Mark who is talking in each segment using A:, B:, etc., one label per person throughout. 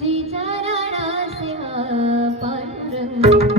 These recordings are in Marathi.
A: तुझी चरण सेवा पांडुरंग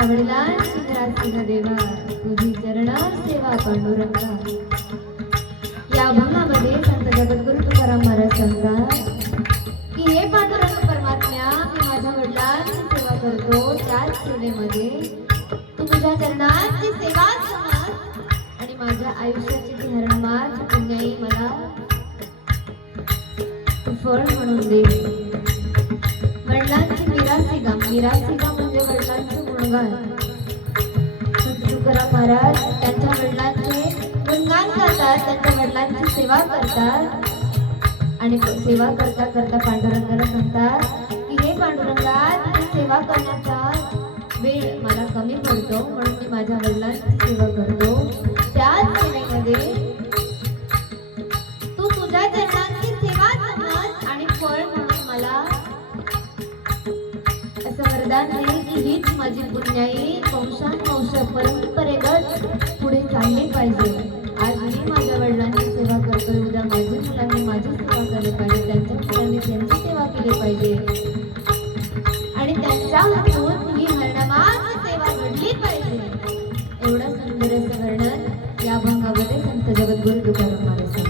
A: आवडला ग्रासीन देवा तुझी चरणा सेवा पांडुरंगा. या अभंगामध्ये संत जगद्गुरु तुकाराम महाराज सांगतात की हे पांडुरंग परमात्म्या मी माझ्या वडिलांची सेवा करतो. त्याच सेवेमध्ये तू तुझ्या चरणांची सेवा आणि माझ्या आयुष्याची ती पुण्याई मला फळ म्हणून दे. वडिलांची मिरासी गाम मिरासी गाम गुणगान तुकाराम महाराज त्यांच्या वडिलांचे गुणगान करतात त्यांच्या वडिलांची सेवा करतात. आणि सेवा करता करता पांडुरंगाला सांगतात की हे पांडुरंगा तुझी सेवा करण्याचा वेळ मला कमी पडतो म्हणून मी माझ्या वडिलांची सेवा करतो. त्याच सेवेमध्ये तू तुझ्या चरणांची सेवा समज आणि फळ म्हणून मला असं वरदान हीच माझी पुण्याई वंशान वंश परंपरेगत पुढे चालली पाहिजे. आज मी माझ्या वडिलांची सेवा करतोय. उद्या माझ्या मुलांनी माझी सेवा केली पाहिजे. त्यांच्या मुलांनी त्यांची सेवा केली पाहिजे. आणि त्यांच्या हातून ही हरणमाज सेवा घडली पाहिजे. एवढं सुंदर असं वर्णन या भागामध्ये संत जगद्गुरु तुकाराम महाराज